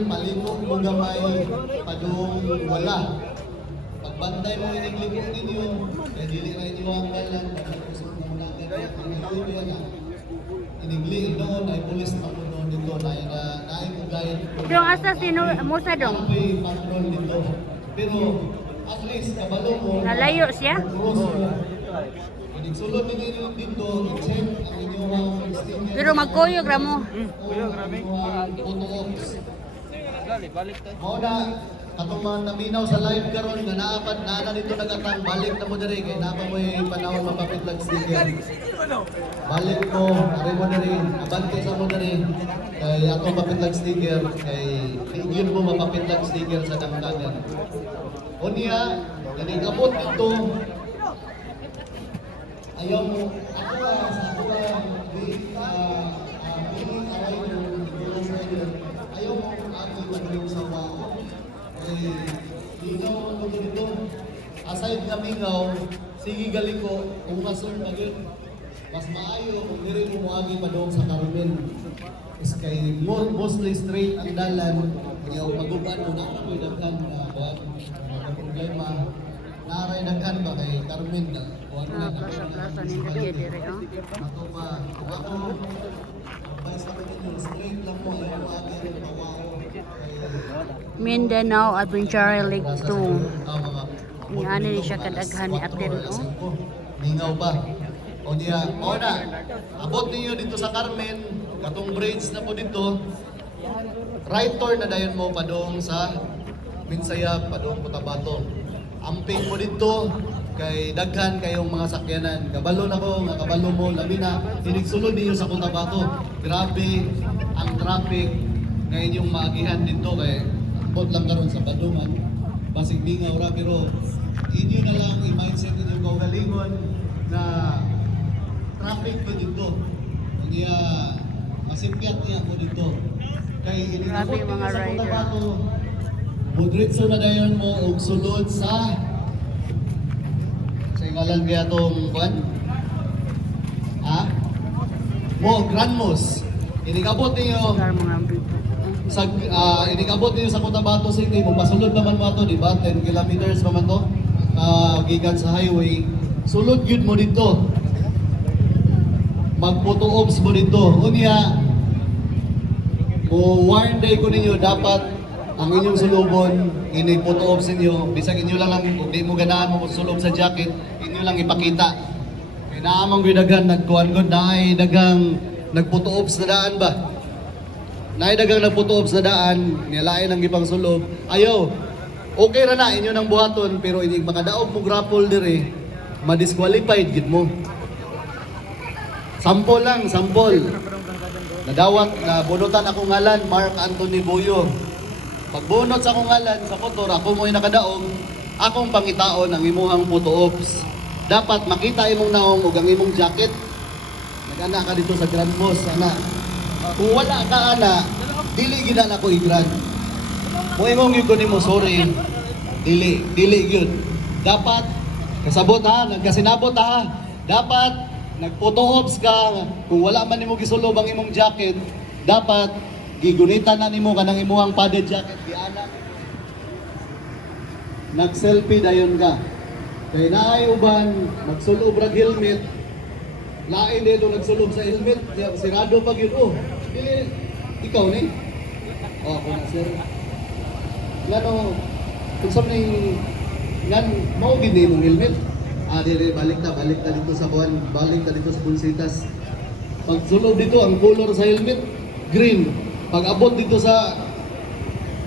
palimog mo gamay padung wala. Pagbantay mo yung liko ninyo, kaya dili na inyo ang galan, kusog na muna ka. Inigli, noon ay pulis na po noon dito, na guide. Dong asa sino mo sa dong? May patrol dito. Pero at least kabalo mo. Nalayo siya? Sulod ninyo dito, i-check ang inyong sticker. Pero magkuyog ra mo. Photo-ops. Mao na katong mga naminaw sa live karon nga naapat na dito nagatang balik na mo diri kay napa mo yung panahon mapapitlag sticker. Balik mo, ari mo diri, abante sa mo diri. Kay ato mapapitlag sticker kay yun mo mapapitlag sticker sa damdagan. Unya, kani abot ito. Ayaw mo, ako sa ako ayaw mo ako magulong sa wako. Ikaw ang dito. Aside kami ngaw, sige galing ko, kung masol na yun, mas maayo kung diri mo muagi pa doon sa Carmen. Is kay mostly straight ang dalan, kaya maguban mo na ako daghan na problema. Naray daghan ba kay Carmen na? Plaza nindot kay dire, no? Ato pa, ako, basta ko ninyo, straight lang mo, ayaw mo agad, pawao. Mindanao Adventure Lake 2. Ni ani ni siya kadaghan ni Aten, no? Mingaw pa. O niya, o na, abot ninyo dito sa Carmen, katong braids na po dito, right turn na dayon mo padong sa Minsayap, padong Cotabato. Amping mo dito, kay daghan kayong mga sakyanan. Kabalo na ko, nga kabalo mo, labi na, hinigsulod ninyo sa Cotabato. Grabe ang traffic na inyong maagihan dito kay abot lang karon sa Badungan. Basig mingaw ra, pero inyo na lang i-mindset ninyo kaugalingon na traffic ko dito. Kaya masipyat niya ko dito. Kay Grabe yung mga rider. Budritso na dayon mo og sulod sa ngalan kaya tong kwan? Ha? Mo Granmos. Inikabot niyo sa inikabot niyo sa Cotabato City, mo pasulod naman mo ato, di ba? 10 kilometers pa man to. Gikan sa highway. Sulod gyud mo dito. Mag-photo ops mo dito. Unya, warn day ko ninyo, dapat ang inyong sulubon, ini-photo ops ninyo, bisag inyo lang kung di mo ganahan mo sulob sa jacket, inyo lang ipakita. Kaya naamang dagang nagkuhan ko, naay dagang nag-photo ops na daan ba? Naay dagang nag-photo ops na daan, nilain ang ipang sulob. Ayaw, okay ra na, inyo nang buhaton, pero inig makadaog mo grapple dire, ma-disqualified gid mo. Sample lang, sample. Nadawat na bunutan akong ngalan, Mark Anthony Boyo. Pagbunot sa akong ngalan sa motor, ako mo'y nakadaog, akong pangitaon ang imuhang photo ops. Dapat makita imong naong ug ang imong jacket. Nag-ana ka dito sa Grand Boss, ana. Kung wala ka ana, dili gid na ko i-grant. Moingong gyud ko nimo, sorry. Dili gyud. Dapat kasabot ha, nagkasinabot ha. Dapat nag-photo ops ka. Kung wala man nimo gisulob ang imong jacket, dapat gigunitan na nimo kanang imuhang padded jacket giana. Nag-selfie dayon ka. Kay naay uban nagsulob rag helmet. Lain dito nagsulob sa helmet, sirado pa gyud. Oh, dili ikaw ni. Oh, ako na sir. Ngano kung sa ngan mao gid imong helmet. Dire balik na dito sa buwan, balik na dito sa Bunsitas. Pagsulob dito ang color sa helmet green. Pag abot dito sa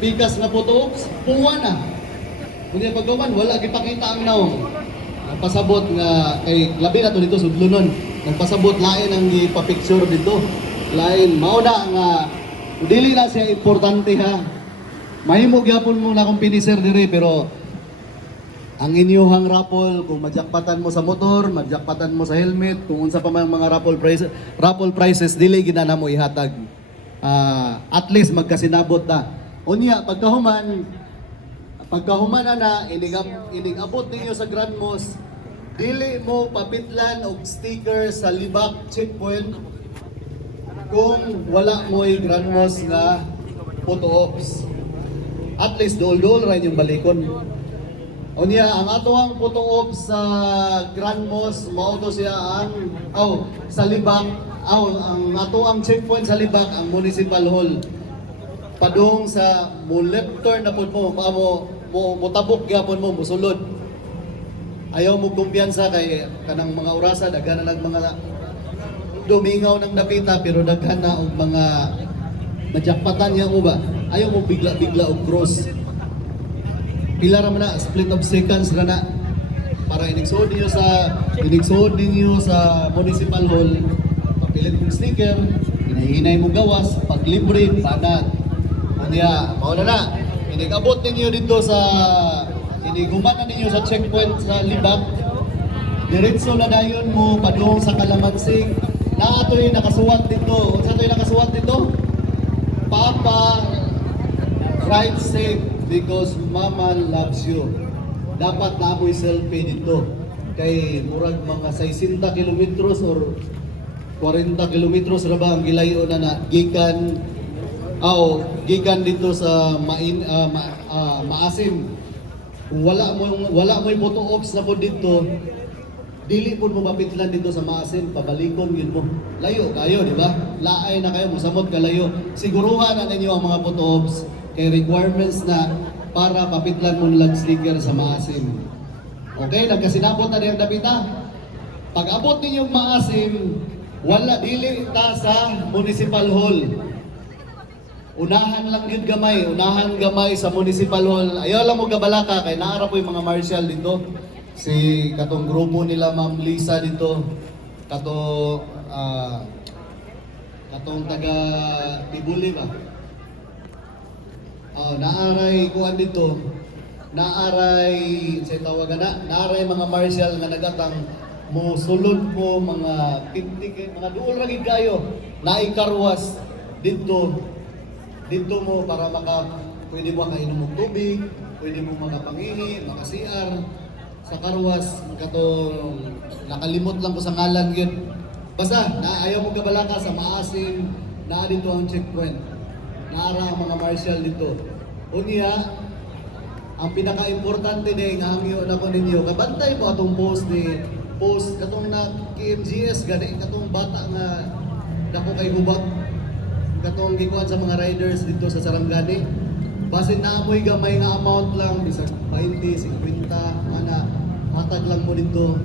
pikas na photo ops, puwa na. Kunya pagkaman, wala gipakita ang naong. Nagpasabot nga, kay labi na to dito, sudlunon. Nagpasabot, lain ang ipapicture dito. Lain, mauna nga, dili na siya importante ha. Mahimog yapon mo na kung finisher diri, pero ang inyuhang raffle, kung madjakpatan mo sa motor, madjakpatan mo sa helmet, kung unsa pa man mga raffle prices, dili ginana mo ihatag. At least magkasinabot na. Unya, pagkahuman na inigabot ninyo sa Grand Mosque, dili mo papitlan og sticker sa libak checkpoint kung wala mo'y Grand Mosque nga photo ops. At least dool-dool rin yung balikon. Unya, ang ato ang photo ops sa Grand Mosque, mauto siya ang, sa Libak, ang ato ang checkpoint sa Libak, ang Municipal Hall. Padung sa mo left turn na po mo tabok gyapon mo musulod. Ayaw mo kumpiyansa kay kanang mga orasa daghan na lang mga dumingaw ng napita pero daghan na og mga najakpatan niya uba. Ayaw mo bigla og cross. Pila ra man na split of seconds ra na para inigsod ninyo sa Municipal Hall. Papilit mong sticker, hinahinay mo gawas, pag libre, banat. Kanya, mauna na. Inigabot ninyo dito sa iniguman na ninyo sa checkpoint sa Libak. Diretso na dayon mo padung sa Kalamansig. Na ato'y nakasuwat dito. Sa ato'y nakasuwat dito? Papa, ride safe because Mama loves you. Dapat na amoy selfie dito. Kay murag mga 60 kilometros or 40 kilometros ra ba ang gilayo na gikan dito sa Maasim. Kung wala mo photo ops na po dito, dili po mo mapitlan dito sa Maasim, pabalikon yun mo. Layo kayo, di ba? Laay na kayo, musamot ka layo. Siguruhan na ninyo ang mga photo ops kay requirements na para papitlan mo nilang sticker sa Maasim. Okay, nagkasinabot na niyang dapita. Pag abot ninyong Maasim, wala dili ta sa Municipal Hall. Unahan lang yun gamay sa Municipal Hall. Ayaw lang mo kabalaka kay naara po yung mga marshal dito. Si katong grupo nila Ma'am Lisa dito. Katong taga Tibuli ba? Naaray kuan dito. Naaray sa tawagan naaray mga marshal nga nagatang mo sulod mo mga 50 mga duol ra gid kayo. Naikarwas dito mo para pwede mo makainom ng tubig, pwede mo makapangihi, maka-CR sa karwas, nakalimot lang ko sa ngalan yun. Basta, ayaw mo kabalaka sa Maasim, na dito ang checkpoint. Naara ang mga marshal dito. Unya, ang pinaka-importante din, hangyo na ko ninyo, kabantay mo atong post, katong na KMGS, gani, katong bata nga, dako kay Gubak, katong gikuan sa mga riders dito sa Sarangani. Basin na amoy gamay nga amount lang, bisag 20, 50, mana matag lang mo dito.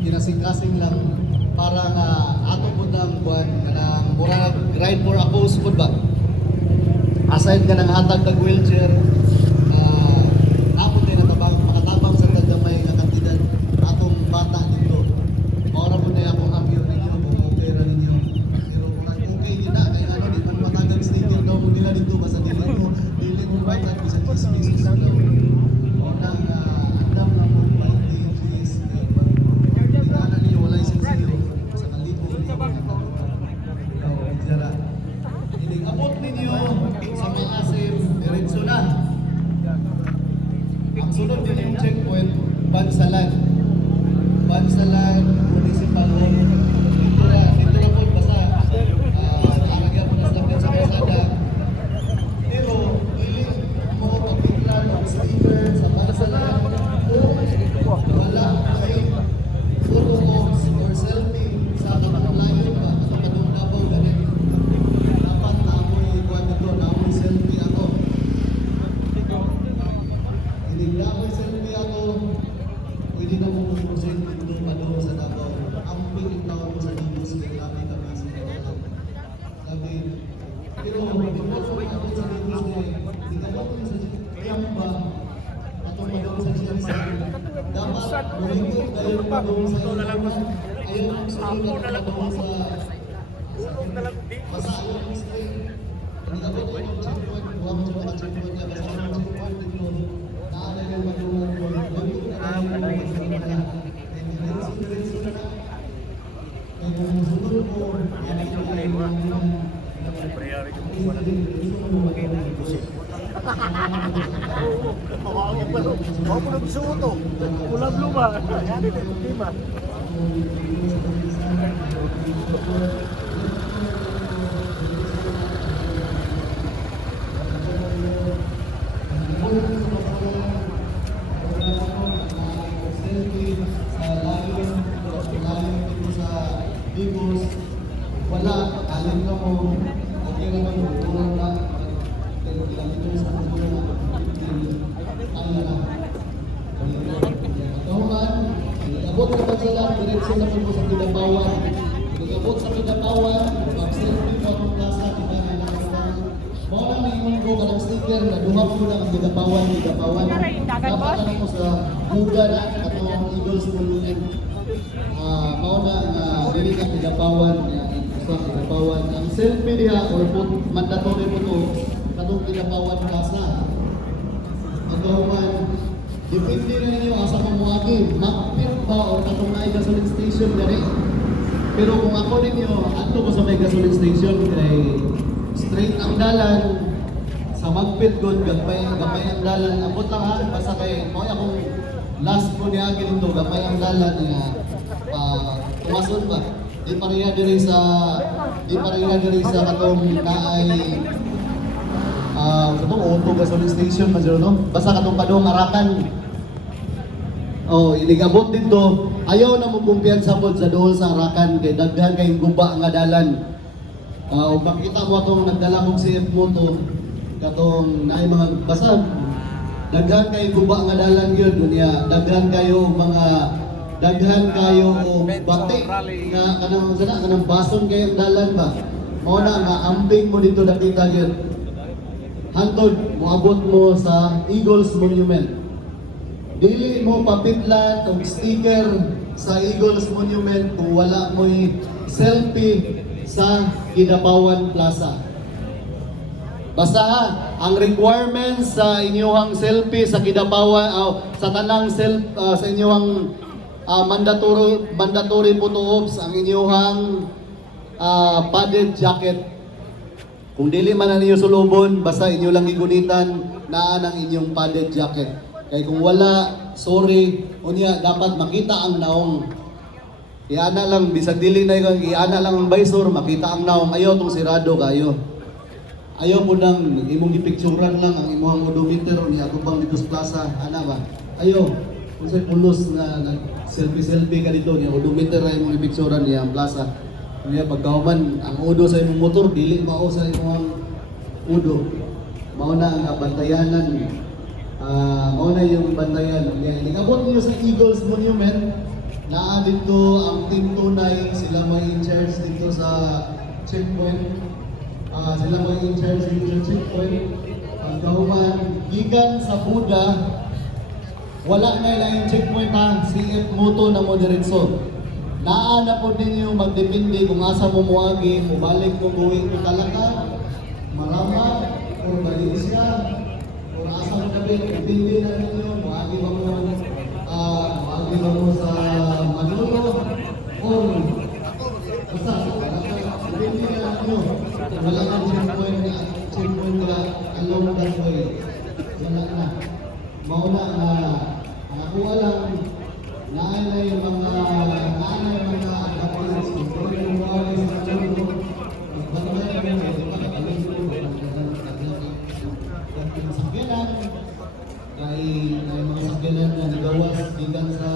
Kinasing-kasing lang para nga ato po ng kuan kanang mura ride for a cause food ba. Aside ka ng hatag kag wheelchair, apo din natabang makatabang sa gamay nga kantidad atong bata dito. Maura po na akong hangyo ninyo kung okay ra ninyo. Pero kung okay din na kay ano di man matagang sticker daw mo nila dito basta dili mo right at bisa chismis daw. O nang andam na mo by days tingala niyo walay sensiyo sa kalibo niyo. Jara. Ining abot ninyo sa Maasim diretso na. Ang sunod din yung checkpoint Bansalan Municipal Hall. Dito na po basta alagyan mo na sa kalsada. Pero ili mo pagpitlan ng sticker sa Bansalan kung wala kay photo ops or selfie sa mga layo ba sa kadung Davao ganit. Dapat namoy kuan dito, namoy selfie ako. Hindi namoy selfie ako. Pwede na mo mag-present dito padung sa Davao. Amping itaw mo sa Libos kay kami sa Davao. Sabi, pero hindi mo ako sa Libos hindi ka mo sa Kiyamba atong padung sa Siyansa. Dapat maligod kayo padung sa Ilocos. Ayaw ang sulit na padung sa Pasay Street. Hindi ka po yung checkpoint, huwag mo sa mga checkpoint niya. Basta ang checkpoint dito, naalala yung padungan mo. Mau pun suto, ulam luma, ada di lima. Pasok na po sa Kidapawan. Nagabot sa Kidapawan, mag-selfie po ang plaza, di ba? Mawala na yung ko kanang sticker na duha po na ang Kidapawan. Dapat na po sa Buga na, katong Eagles Monument. Mauna nga dili ka Kidapawan, sa Kidapawan. Ang selfie niya or mandatory po to katong Kidapawan plaza. Pagkahuman, depende na ninyo asa mamuagi, makpit ba o katong na gasoline station gani. Pero kung ako ninyo, ato ko sa may gasoline station kay straight ang dalan sa magpit good, gamay ang dalan. Abot lang ha, basta kay mo akong last ko niya dito, gamay ang dalan nga tumason ba. Di pareha diri sa katong naay katong auto gasoline station man no? Basta katong padong Arakan. Oh, iligabot dito. Ayaw na mo kumpiyansa pod sa dool sa Arakan kay daghan kay guba nga dalan. Ug makita mo atong nagdala kong CF Moto katong naay mga basag. Daghan kay guba nga dalan gyud unya. Daghan kayo og bati nga kanang bason kay ang dalan ba. Mao na nga amping mo dito nakita gyud. Hantod moabot mo sa Eagles Monument. Dili mo papitlan og sticker sa Eagles Monument kung wala mo'y selfie sa Kidapawan Plaza. Basta ha, ang requirements sa inyong selfie sa Kidapawan sa tanang sa inyong mandatory photo ops ang inyong padded jacket. Kung dili man na ninyo sulubon, basta inyo lang igunitan na ang inyong padded jacket. Kaya kung wala, sorry, unya dapat makita ang naong. Iana lang, bisag dili na yung iana lang ang visor, makita ang naong. Ayaw itong sirado kayo. Ayaw po nang imong ipicturan lang ang imong odometer o niya atubang dito sa plaza. Ana ba? Ayaw. Kung sa'y pulos na selfie-selfie ka dito, niya odometer na imong ipicturan niya ang plaza. Kaya pagkauman, ang udo sa imong motor, dili mao sa imong udo. Mao na ang bantayanan. Mao na yung bantayan. Nagabot niyo sa Eagles Monument, naa dito ang Team Tunay, sila may in-charge dito sa checkpoint. Sila may in-charge dito sa checkpoint. Pagkauman, gikan sa Buda, wala na yung checkpoint ha, CF Moto na mo diretso. Naa na po ninyo magdepende kung asa mo muagi, mubalik mo buwi mo talaga, Marama, o Valencia, o asa mo gabi, depende na ninyo, muagi ba mo sa Manolo, o basta, depende na ninyo. Wala kang checkpoint na along that way. Wala na. Mauna na, nakuha lang, naanay yung mga kapatid, kung yung mga sa Manolo, magbantay kami, di ba, nakaling ko, ang sakyanan, kay mga sakyanan na nagawas, gikan sa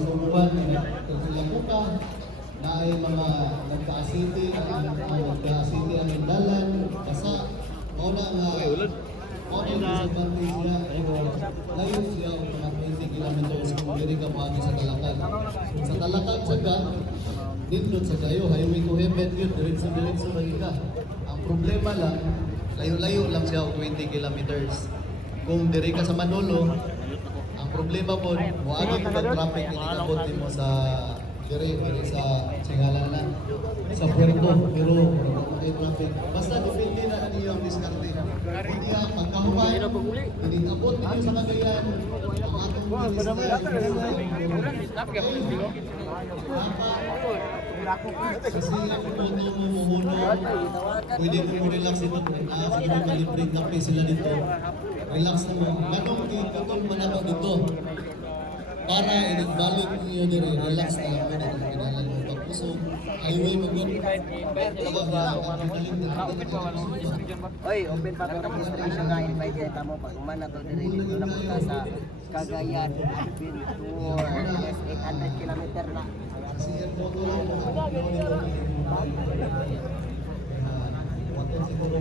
sumuban, nagkasilapuka, na ay mga nagka-asiti, ang dalan, basa, mauna nga, mauna nga sa bantay siya, layo siya o mga 20 kilometers kung hindi ka maagi sa Talakag. Sa Talakag, saka, nindot sa kayo, highway to heaven yun, diretso lagi ka. Ang problema lang, layo-layo lang siya o 20 kilometers. Kung diri ka sa Manolo, ang problema po, muagi ka traffic, inikabot mo sa diri sa Singalan na, sa Puerto, pero may traffic. Basta depende na ninyo ang diskarte. Kung iya, pagkahuman, inikabot ninyo sa Cagayan, ang atong kasi ako po ito mumuno, pwede mo relax ito, siguro kalibre kape sila dito. Relax na mo. Ganong katong manalo dito. Para inibalik niyo dito, relax na lang po dito. Pinalan mo pagpusog. Highway mo yun. Oy, open pa ang registration nga invite tamo pag umana to dire dito na punta sa Cagayan Adventure. Yes, 800 kilometer na. CF Moto lang po. Siguro